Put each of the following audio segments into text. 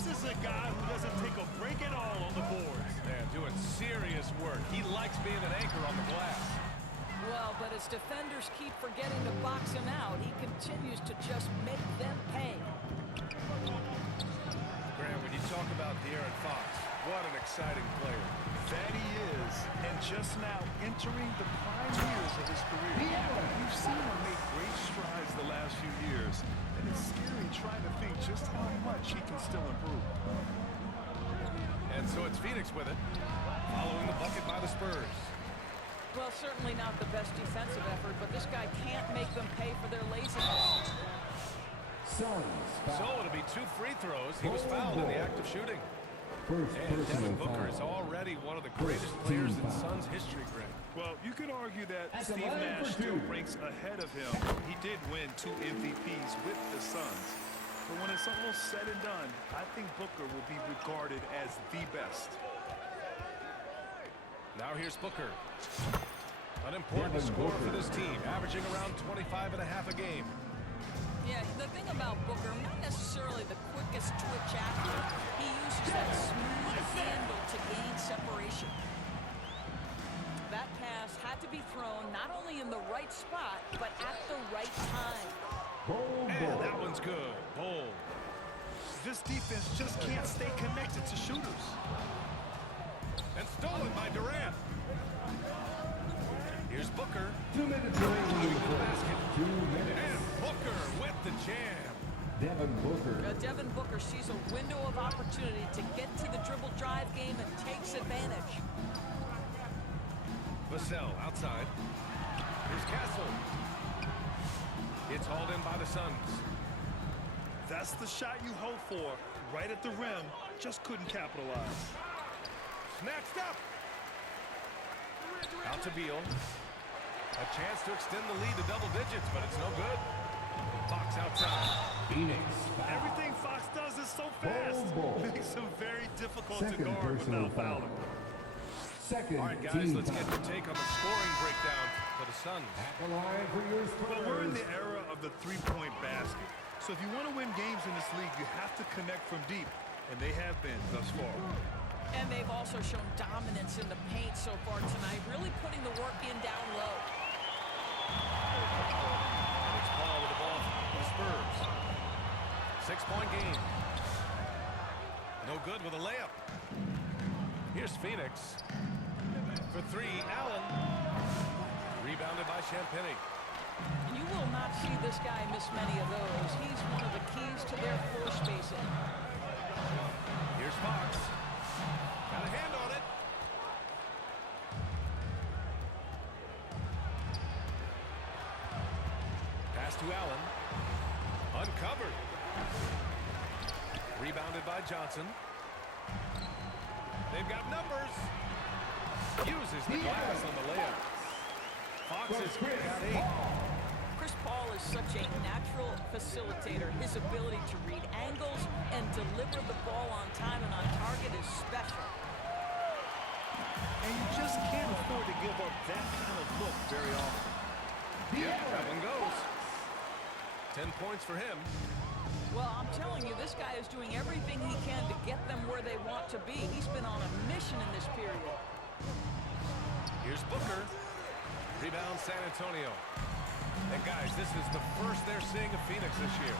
This is a guy who doesn't take a break at all on the boards. Yeah, doing serious work. He likes being an anchor on the glass. Well, but as defenders keep forgetting to box him out, he continues to just make them pay. Graham, when you talk about De'Aaron Fox, what an exciting player. That he is, and just now entering the prime years of his career. We've seen him make great strides the last few years, and it's scary trying to think just how much he can still improve. And so it's Phoenix with it, following the bucket by the Spurs. Well, certainly not the best defensive effort, but this guy can't make them pay for their laziness. So it'll be 2 free throws. He was fouled in the act of shooting. And Devin Booker is already one of the greatest players in Suns history, Greg. Well, you could argue that Steve Nash still ranks ahead of him. He did win 2 MVPs with the Suns. But when it's almost said and done, I think Booker will be regarded as the best. Now here's Booker. An important scorer for this team, averaging around 25 and a half a game. Yeah, the thing about Booker, not necessarily the quickest twitch athlete. He uses that smooth handle to gain separation. That pass had to be thrown not only in the right spot, but at the right time. And that one's good. Bold. This defense just can't stay connected to shooters. And stolen by Durant. Here's Booker. 2 minutes remaining in the basket. 2 minutes. And Booker with the jam. Devin Booker. Devin Booker sees a window of opportunity to get to the dribble drive game and takes advantage. Vassell outside. Here's Castle. It's hauled in by the Suns. That's the shot you hope for. Right at the rim. Just couldn't capitalize. Snatched up. Out to Beal. A chance to extend the lead to double digits, but it's no good. Fox outside. Phoenix. Everything Fox does is so fast. Makes him very difficult to Second guard personal without fouling. Second. All right, guys, team let's get foul. your take on the scoring breakdown for the Suns. At the line for your Spurs. Well, we're in the era of the three-point basket. So if you want to win games in this league, you have to connect from deep. And they have been thus far. And they've also shown dominance in the paint so far tonight, really putting the work in down low. And it's Paul with the ball for the Spurs. 6-point game. No good with a layup. Here's Phoenix. For 3, Allen. Rebounded by Champagnie. You will not see this guy miss many of those. He's one of the keys to their floor spacing. Here's Fox. Got a hand on it. Pass to Allen. Uncovered. Rebounded by Johnson. They've got numbers. Uses the glass on the layup. Fox has got 8. Chris Paul is such a natural facilitator. His ability to read angles and deliver the ball on time and on target is special. And you just can't afford to give up that kind of look very often. Yep, that one goes. 10 points for him. Well, I'm telling you, this guy is doing everything he can to get them where they want to be. He's been on a mission in this period. Here's Booker. Rebound San Antonio. And guys, this is the first they're seeing of Phoenix this year.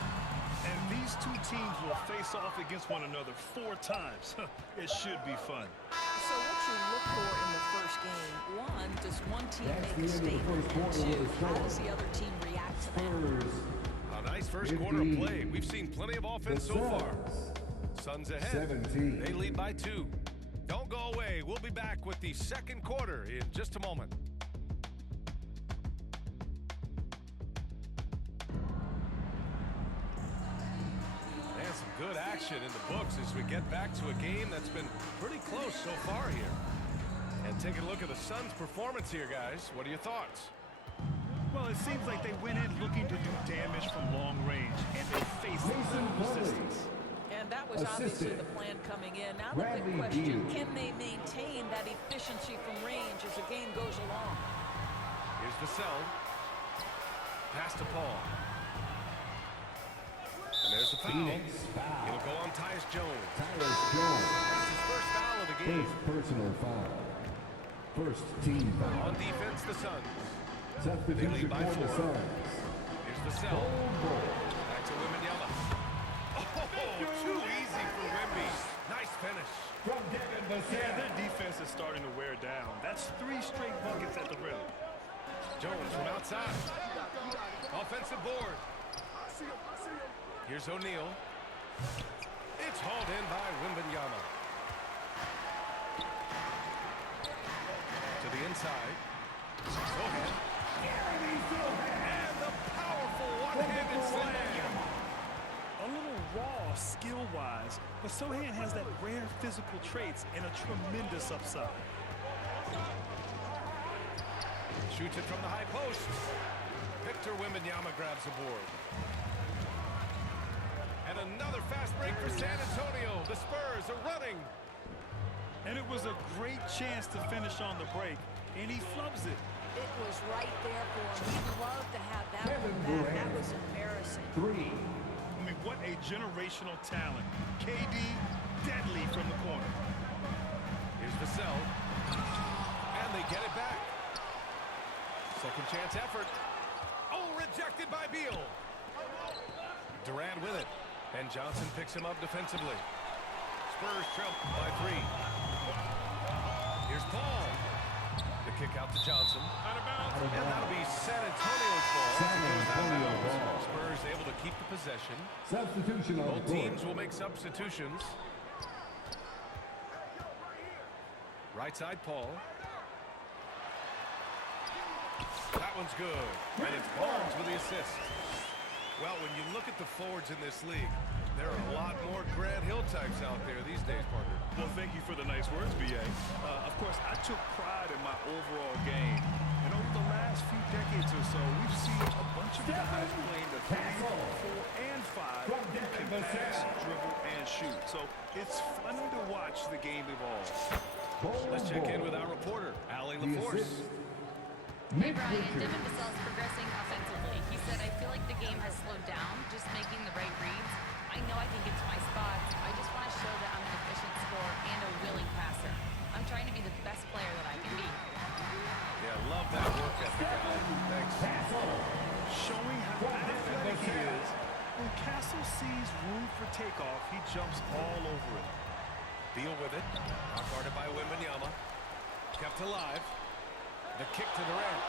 And these two teams will face off against one another 4 times. It should be fun. So what you look for in the first game, one, does one team That's make a the end of the statement? first quarter And with 2, the how score. does the other team react to that? Spurs. A nice first quarter of play. We've seen plenty of offense so far. Suns ahead. 17. They lead by 2. Don't go away. We'll be back with the second quarter in just a moment. And some good action in the books as we get back to a game that's been pretty close so far here. And take a look at the Suns' performance here, guys. What are your thoughts? Well, it seems like they went in looking to do damage from long range, and they faced Mason little resistance. And that was obviously the plan coming in. Now the big Bradley question, Beal. can they maintain that efficiency from range as the game goes along? Here's Vassell. Pass to Paul. And there's the foul. Phoenix foul. It'll go on Tyus Jones. game. First personal foul. First team foul. On defense, the Suns. Substitution lead by for the 4. Suns. Here's Vassell. Back to Wembanyama. Oh, too easy for Wemby. Nice finish. From Devin Yeah, Vassell. their defense is starting to wear down. That's 3 straight buckets at the rim. Jones from outside. Offensive board. Here's O'Neal. It's hauled in by Wembanyama. To the inside. Sohan. And the powerful one-handed slam. A little raw skill-wise, but Sohan has that rare physical traits and a tremendous upside. Shoots it from the high post. Victor Wembanyama grabs the board. And another fast break for San Antonio. The Spurs are running. And it was a great chance to finish on the break, and he flubs it. It was right there for him. He'd love to have that Kevin one back. That Durant. was embarrassing. 3. I mean, what a generational talent. KD, deadly from the corner. Here's Vassell. And they get it back. Second chance effort. Oh, rejected by Beal. Durant with it. And Johnson picks him up defensively. Spurs trail by 3. Here's Paul. The kick out to Johnson. Out of bounds. And that'll be San Antonio's ball. San It goes out of Antonio bounds. ball. Spurs able to keep the possession. Substitution on Both the court. teams will make substitutions. Right side, Paul. That one's good. And it's Barnes with the assist. Well, when you look at the forwards in this league, there are a lot more Grant Hill types out there these days, partner. Well, thank you for the nice words, B.A. Of course, I took pride in my overall game. And over the last few decades or so, we've seen a bunch of guys playing the 3, 4, and 5 who can pass, dribble, and shoot. So it's fun to watch the game evolve. Let's check in with our reporter, Allie LaForce. Hey Brian, Devin Vassell's progressing offensively. He said, I feel like the game has slowed down, just making the right reads. I know I can get to my spots. I just want to show that I'm an efficient scorer and a willing passer. I'm trying to be the best player that I can be. Yeah, love that work ethic, Allie. Thanks. Showing how athletic he is. When Castle sees room for takeoff, he jumps all over it. Deal with it. Not guarded by Wembanyama. Kept alive. The kick to Durant.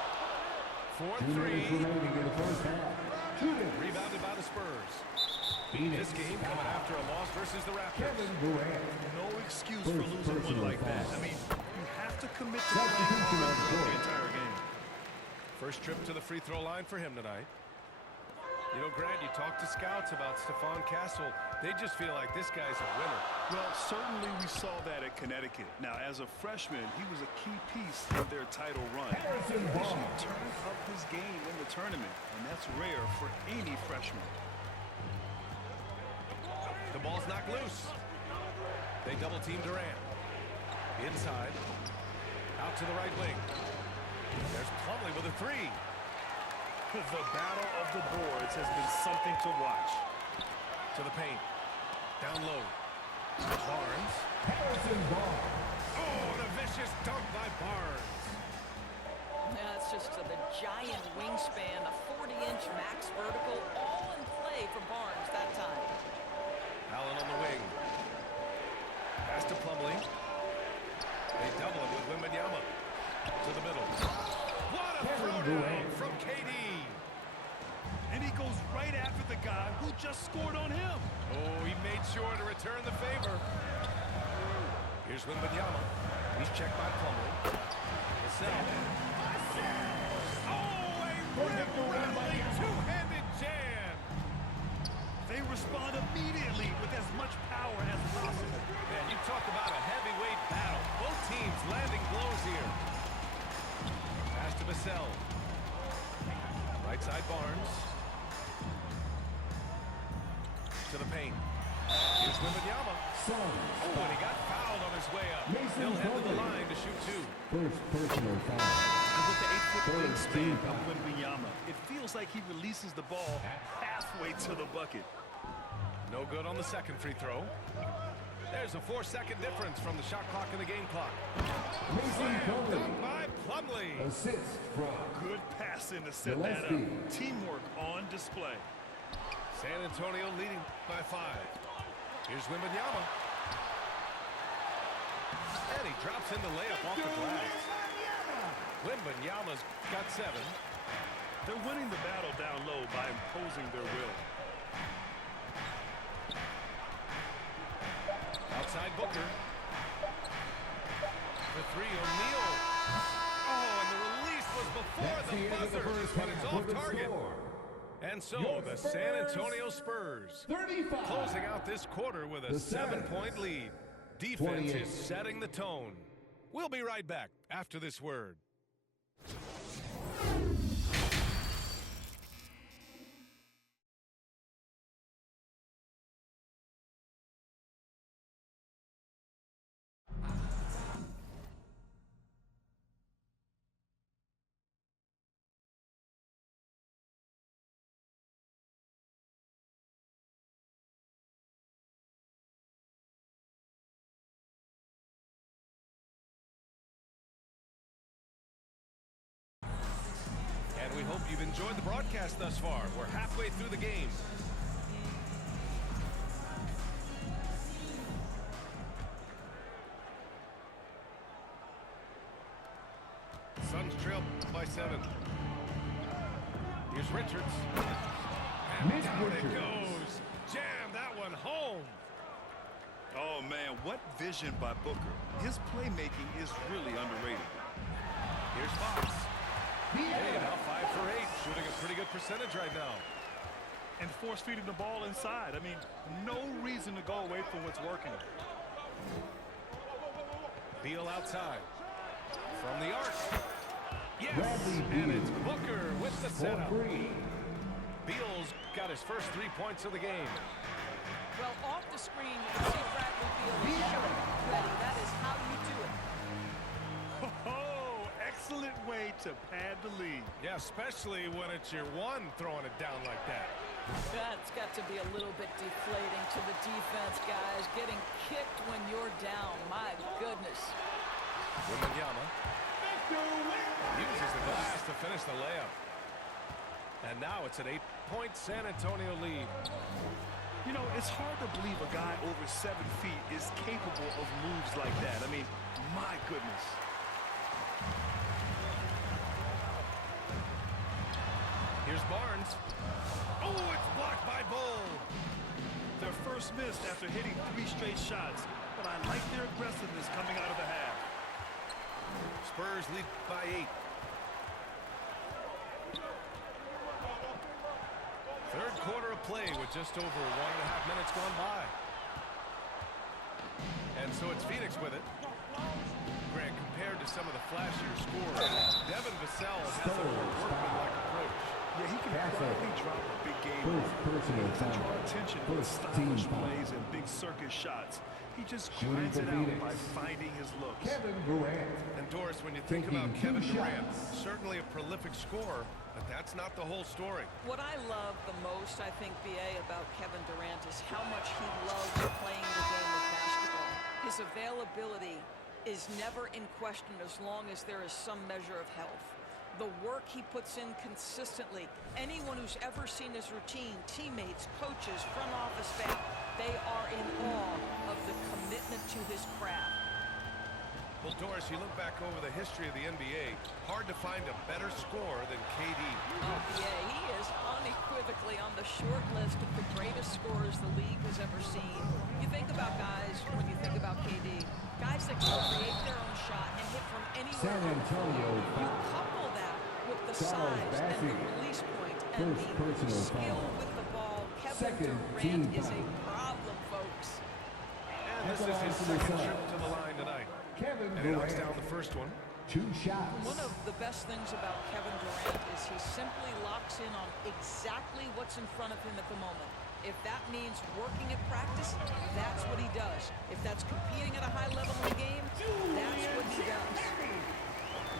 2 minutes 4-3. remaining in the first half. Shooting. Rebounded by the Spurs. Phoenix. This game coming after a loss versus the Raptors. Kevin Durant. No excuse First for losing one personal like that. foul. I mean, you have to commit to Substitution on the the court. entire game. First trip to the free throw line for him tonight. You know, Grant, you talk to scouts about Stephon Castle. They just feel like this guy's a winner. Well, certainly we saw that at Connecticut. Now, as a freshman, he was a key piece in their title run. Harrison He Barnes. turned up his game in the tournament, and that's rare for any freshman. The ball's knocked loose. They double team Durant. Inside. Out to the right wing. There's Plumlee with a 3. The battle of the boards has been something to watch. To the paint. Down low. Barnes. Harrison Barnes. Oh, and a vicious dunk by Barnes. Yeah, it's just the giant wingspan, the 40-inch max vertical, all in play for Barnes that time. Allen on the wing. Pass to Plumlee. They double it with Wembanyama. To the middle. What a throwdown from KD. And he goes right after the guy who just scored on him. Oh, he made sure to return the favor. Here's Wembanyama. He's checked by Plumlee. Vassell. Oh, a rim-rattling two-handed jam. They respond immediately with as much power as possible. Man, you talk about a heavyweight battle. Both teams landing blows here. Pass to Vassell. Right side Barnes. To the paint. Here's Wembanyama. Suns. Oh, and he got fouled on his way up. Mason He'll head to the Plumlee. line to shoot 2. First personal foul. And with the 8-foot Third wingspan team of foul. Wembanyama, it feels like he releases the ball halfway to the bucket. No good on the second free throw. There's a 4-second difference from the shot clock and the game clock. Mason Plumlee. Dunk by Plumlee. Assist from Good passing to set that up. Gillespie. Teamwork on display. San Antonio leading by 5. Here's Wembanyama. And he drops in the layup off the glass. Wembanyama's got 7. They're winning the battle down low by imposing their will. Outside Booker. For 3, O'Neal. Oh, and the release was before That's the the end of the buzzer, first but it's half off with the target. score. And so Your the Spurs, San Antonio Spurs 35. closing out this quarter with a The 7-point lead. Defense 28. is setting the tone. We'll be right back after this word. And we hope you've enjoyed the broadcast thus far. We're halfway through the game. Suns trail by 7. Here's Richards. And Nick down it Richards. goes. Jam that one home. Oh, man, what vision by Booker. His playmaking is really underrated. Here's Fox. Hey, now 5 for 8. Shooting a pretty good percentage right now. And force-feeding the ball inside. I mean, no reason to go away from what's working. Beal outside. From the arc. Yes, Bradley and Beal. it's Booker with the For setup. 3. Beal's got his first 3 points of the game. Well, off the screen, you can see Bradley Beal is showing ready. That is how you do it. Oh, excellent way to pad the lead. Yeah, especially when it's your one throwing it down like that. That's got to be a little bit deflating to the defense, guys. Getting kicked when you're down. My goodness. Wembanyama uses the glass to finish the layup. And now it's an 8-point San Antonio lead. You know, it's hard to believe a guy over 7 feet is capable of moves like that. I mean, my goodness. Here's Barnes. Oh, it's blocked by Bull. Their first miss after hitting 3 straight shots, but I like their aggressiveness coming out of the half. Spurs lead by 8. Third quarter of play with just over 1.5 minutes gone by. And so it's Phoenix with it. Grant, compared to some of the flashier scorers, Devin Vassell has a more workmanlike approach. Yeah, he can That's quietly it. drop a big game. First personal To draw foul. attention with First team stylish foul. plays and big circus shots. He just Shooting grinds for it out Phoenix. by finding his looks. Kevin Durant. And Doris, when you think Taking about 2 Kevin Durant, shots. certainly a prolific scorer, but that's not the whole story. What I love the most, I think, BA, about Kevin Durant is how much he loves playing the game of basketball. His availability is never in question as long as there is some measure of health. The work he puts in consistently. Anyone who's ever seen his routine, teammates, coaches, front office staff, they are in awe of the commitment to his craft. Well, Doris, you look back over the history of the NBA, hard to find a better scorer than KD. Oh, yeah, he is unequivocally on the short list of the greatest scorers the league has ever seen. You think about guys, when you think about KD, guys that can create their own shot and hit from anywhere. San Antonio You foul. couple that with the Charles size and the Bassey. release point and First the personal skill foul. with the ball. Kevin Second Durant team is a foul. problem, folks. And this That's is his a line second from the trip side. to the line tonight. Kevin And he knocks down Durant. the first one. 2 shots. One of the best things about Kevin Durant is he simply locks in on exactly what's in front of him at the moment. If that means working at practice, that's what he does. If that's competing at a high level in the game, that's what he does.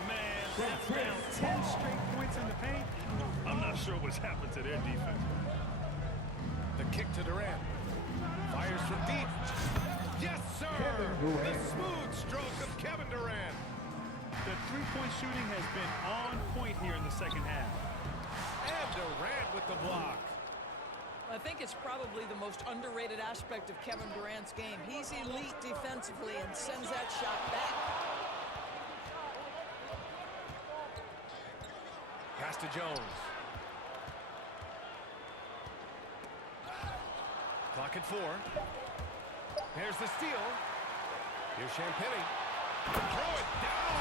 Man, that's down 10 straight points in the paint. I'm not sure what's happened to their defense. The kick to Durant. Fires from deep. Yes, The Durant. smooth stroke of Kevin Durant. The three-point shooting has been on point here in the second half. And Durant with the block. I think it's probably the most underrated aspect of Kevin Durant's game. He's elite defensively and sends that shot back. Pass to Jones. Clock at 4. Here's the steal. Here's Champagny. Throw it down.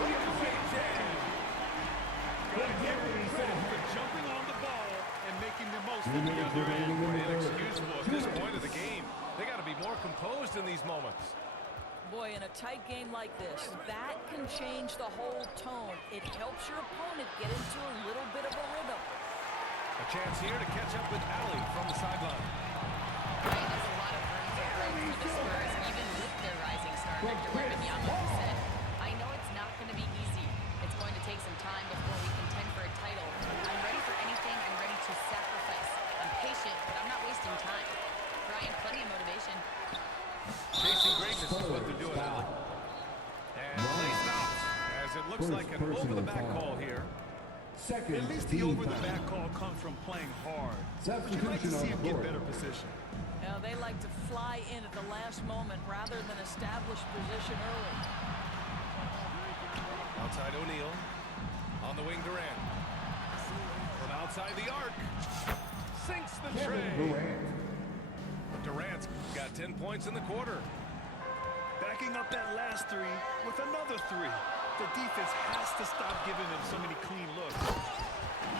Breakaway jam. Gotta give him credit for jumping on the ball and making the most of 2 the minutes other end. remaining in the third. Inexcusable at this point of the game. They got to be more composed in these moments. Boy, in a tight game like this, that can change the whole tone. It helps your opponent get into a little bit of a rhythm. A chance here to catch up with Allie from the sideline. Right, there's a lot of room for growth for the Spurs, even with their rising star, Victor Wembanyama, who said, I know it's not going to be easy. It's going to take some time before we contend for a title. I'm ready for anything. I'm ready to sacrifice. I'm patient, but I'm not wasting time. Brian, plenty of motivation. Chasing greatness is what they're doing. Foul. And play stops as it looks First like an personal over-the-back foul. call here. Second At least the team over-the-back foul. call comes from playing hard. But you'd like to Substitution see on him the get court. better position. Now, they like to fly in at the last moment rather than establish position early. Outside O'Neal. On the wing, Durant. From outside the arc. Sinks the Kevin tray. Durant. Durant's got 10 points in the quarter. Backing up that last three with another three. The defense has to stop giving them so many clean looks.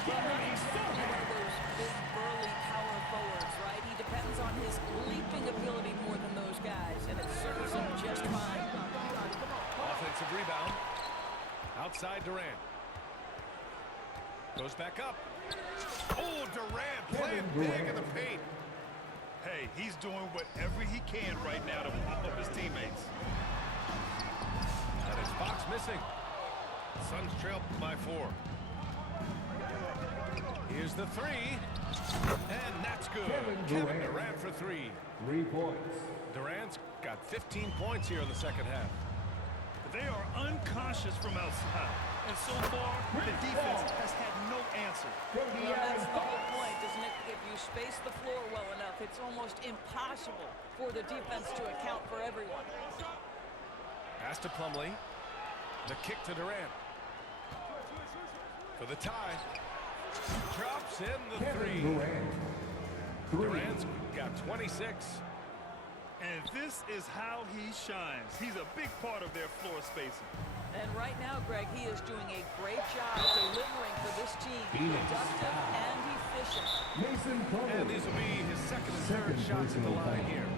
Well, not exactly one of those big, burly power forwards, right? He depends on his leaping ability more than those guys, and it serves him just fine. Offensive rebound. Outside Durant. Goes back up. Oh, Durant playing big in the paint. Hey, he's doing whatever he can right now to pop up his teammates. And it's Fox missing. Suns trail by 4. Here's the 3. And that's good. Kevin Durant. Durant for 3. 3 points. Durant's got 15 points here in the second half. They are unconscious from outside. And so far, the defense has had no answer. Well, that's the whole point, isn't it? If you space the floor well enough, it's almost impossible for the defense to account for everyone. Pass to Plumlee. The kick to Durant. For the tie. Drops in the Kevin 3. Durant. 3. Durant's got 26. And this is how he shines. He's a big part of their floor spacing. And right now, Greg, he is doing a great job delivering for this team. Phoenix. Productive and efficient. Mason And Plumlee. these will be his second and third Second shots at the personal line foul. here.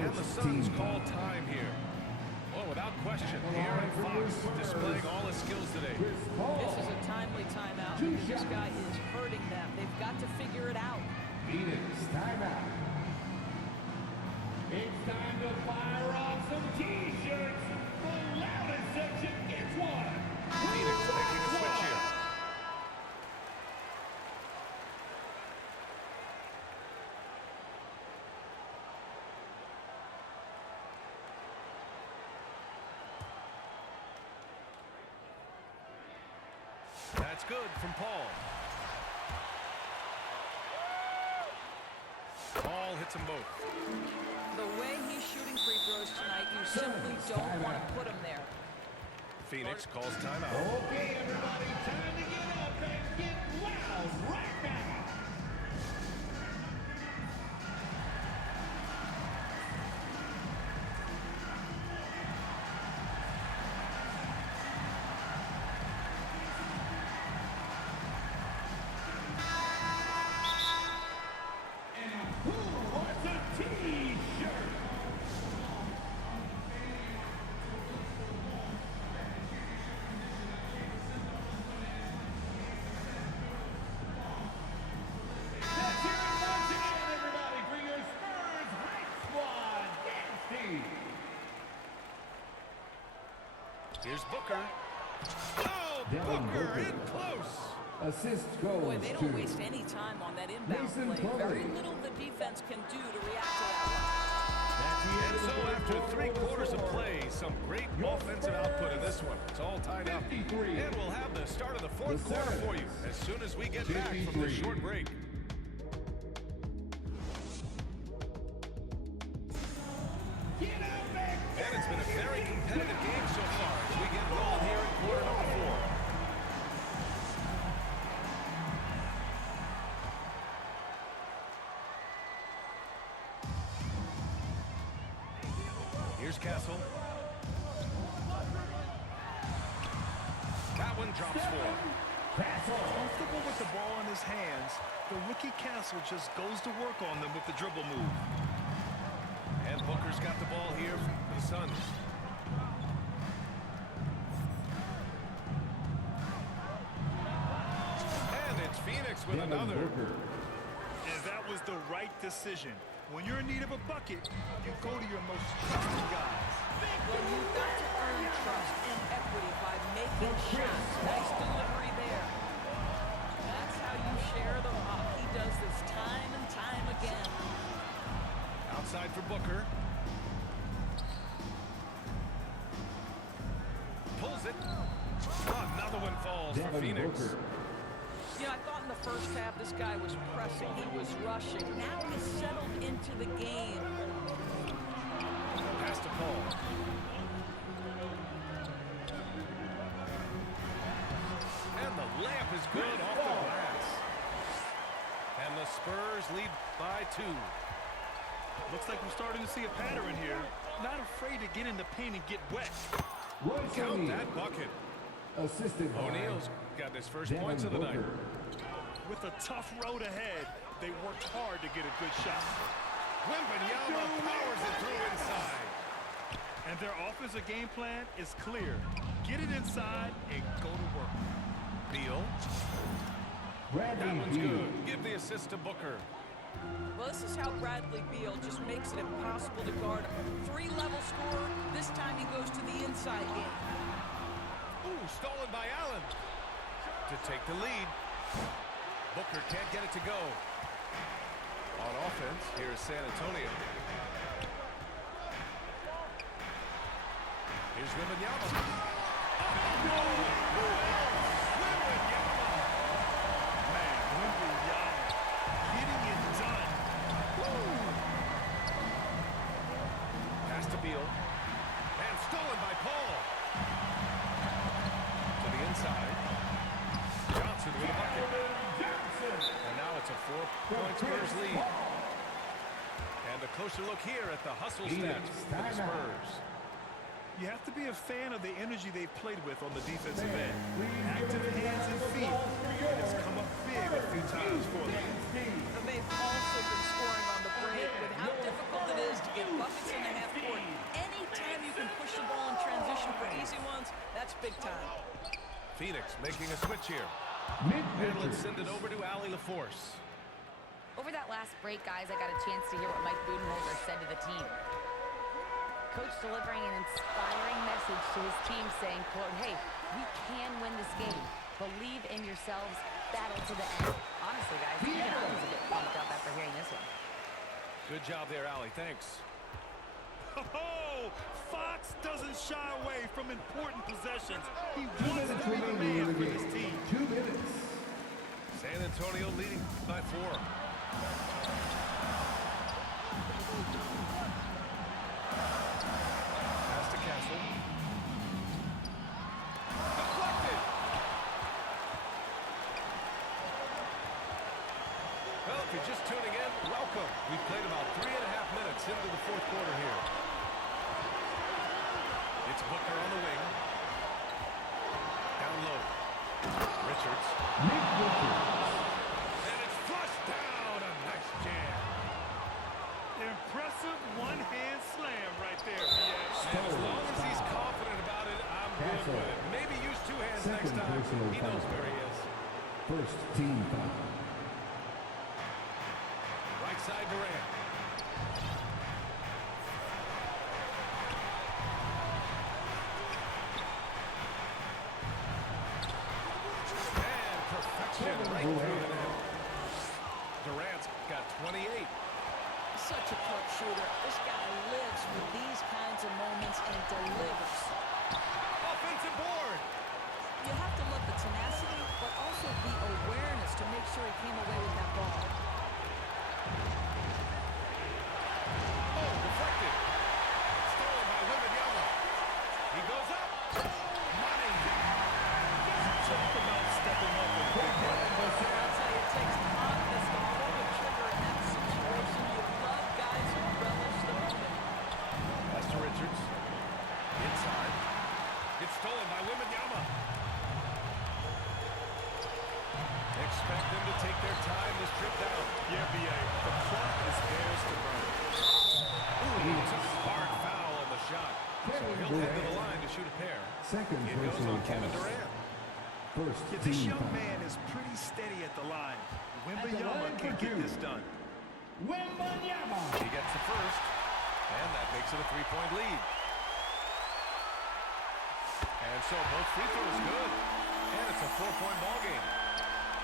And the First Suns team call foul. time here. Well, without question, And Aaron on for Fox the Spurs. displaying all his skills today. Chris Paul. This is a timely timeout. Two This shots. guy is hurting them. They've got to figure it out. Phoenix timeout. It's time to fire off some T-shirts. The loudest section gets one. Phoenix making a switch here. That's good from Paul. Paul hits them both. The way he's shooting free throws tonight, you simply don't want to put him there. Phoenix calls timeout. Okay, everybody, time to get up and get loud right now. And who wants a T-shirt? Let's hear it once again, everybody, for your Spurs Hype Squad dance team. Here's Booker. Oh, Devin Booker Booker. in close. Assist goes Boy, they to don't waste any time on that inbound Mason play. Very Plumlee. little the defense can do to react to that one. That's the end And of the so first after quarter. 3 quarters Some great offensive output in this one. It's all tied up. 53. And we'll have the start of the fourth quarter for you as soon as we get back from this 53. short break. And it's been a very competitive game so far as we get rolling here in quarter number 4. Here's Castle. That one drops for. Comfortable with the ball in his hands, the rookie Castle just goes to work on them with the dribble move. And Booker's got the ball here for the Suns. And it's Phoenix with another. And that was the right decision. When you're in need of a bucket, you go to your most trusted guys. Well, you've got to earn trust and equity by making shots. Nice delivery there. That's how you share the rock. He does this time and time again. Outside for Booker. Pulls it. Oh, another one falls for Phoenix. You know, I thought in the first half this guy was pressing. He was rushing. Now he's settled into the game. Pass to Paul. And the layup is good off the glass. And the Spurs lead by 2. Looks like we're starting to see a pattern here. Not afraid to get in the paint and get wet. Count that bucket. Assisted by O'Neal's got his first points of the night. With a tough road ahead, they worked hard to get a good shot. Wembanyama powers it through inside. And their offensive game plan is clear. Get it inside and go to work. Beal. That one's good. Give the assist to Booker. Well, this is how Bradley Beal just makes it impossible to guard him. 3-level scorer. This time he goes to the inside game. Ooh, stolen by Allen. To take the lead. Booker can't get it to go. On offense, here's San Antonio. Here's Wembanyama. Man, Wembanyama getting it done. Pass to Beal. And stolen by Paul. To the inside. Johnson with a bucket. And now it's a 4-point Spurs lead. And a closer look here at the hustle stats for the Spurs. You have to be a fan of the energy they've played with on the defensive end. Active hands and feet. And it's come up big a few times for them. And they've also been scoring on the break with how difficult it is to get buckets in the half court. Anytime you can push the ball in transition for easy ones, that's big time. Phoenix making a switch here. And let's send it over to Allie LaForce. Over that last break, guys, I got a chance to hear what Mike Budenholzer said to the team. Coach delivering an inspiring message to his team saying, quote, hey, we can win this game. Believe in yourselves. Battle to the end. Honestly, guys, even I was a bit pumped up after hearing this one. Good job there, Allie. Thanks. Oh, Fox doesn't shy away from important possessions. He wants to be the man for his team. 2 minutes. San Antonio leading by 4. Pass to Castle. Deflected. Well, if you're just tuning in, welcome. We've played about 3.5 minutes into the fourth quarter here. It's Booker on the wing. Down low. Richards. And it's flushed down. A nice jam. Impressive one-hand slam right there, BS. And as long as he's confident about it, I'm good with it. Maybe use 2 hands next time. He knows where he is. First team foul. Right side Durant. And perfection right through the net. Durant's got 28. Such a clutch shooter. This guy lives for these kinds of moments and delivers. So he'll head to the line to shoot a pair. Second It goes personal on Kevin foul. Durant. First Yeah, this team young foul. man is pretty steady at the line. line Wembanyama for can get two. this done. Wembanyama. He gets the first, and that makes it a three-point lead. And so both free throws good, and it's a four-point ball game.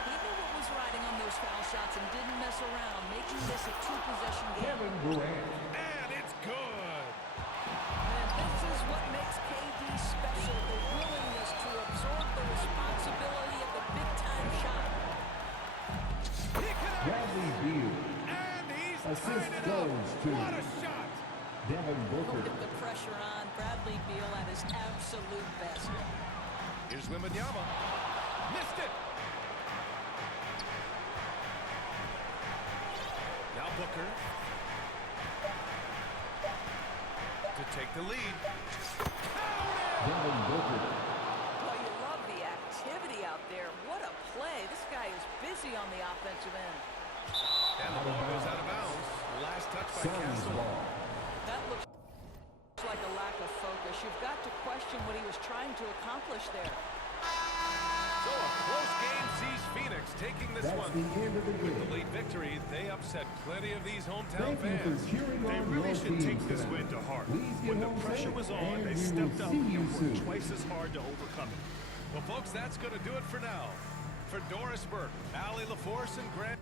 He knew what was riding on those foul shots and didn't mess around, making this a two-possession game. Kevin Durant. And it's good. And this is what makes KD special, the willingness to absorb the responsibility of the big-time shot. He connects, Bradley Beal. and he's Assist tied it up. goes to What a shot. Devin Booker. With the pressure on, Bradley Beal at his absolute best. Here's Wembanyama. Missed it. Now Booker. To take the lead. Devin Booker. Well, you love the activity out there. What a play. This guy is busy on the offensive end. And the ball goes out of bounds. Last touch by Suns Castle. ball. That looks like a lack of focus. You've got to question what he was trying to accomplish there. So a close game sees Phoenix taking this That's one. the end of the With the game. late victory, they upset plenty of these hometown Thank you fans. for cheering They on really your should team take this tonight. win to heart. Please get When the home pressure safe, was on, and they we stepped will up see and you worked soon. twice as hard to overcome it. Well, folks, that's going to do it for now. For Doris Burke, Allie LaForce, and Grant...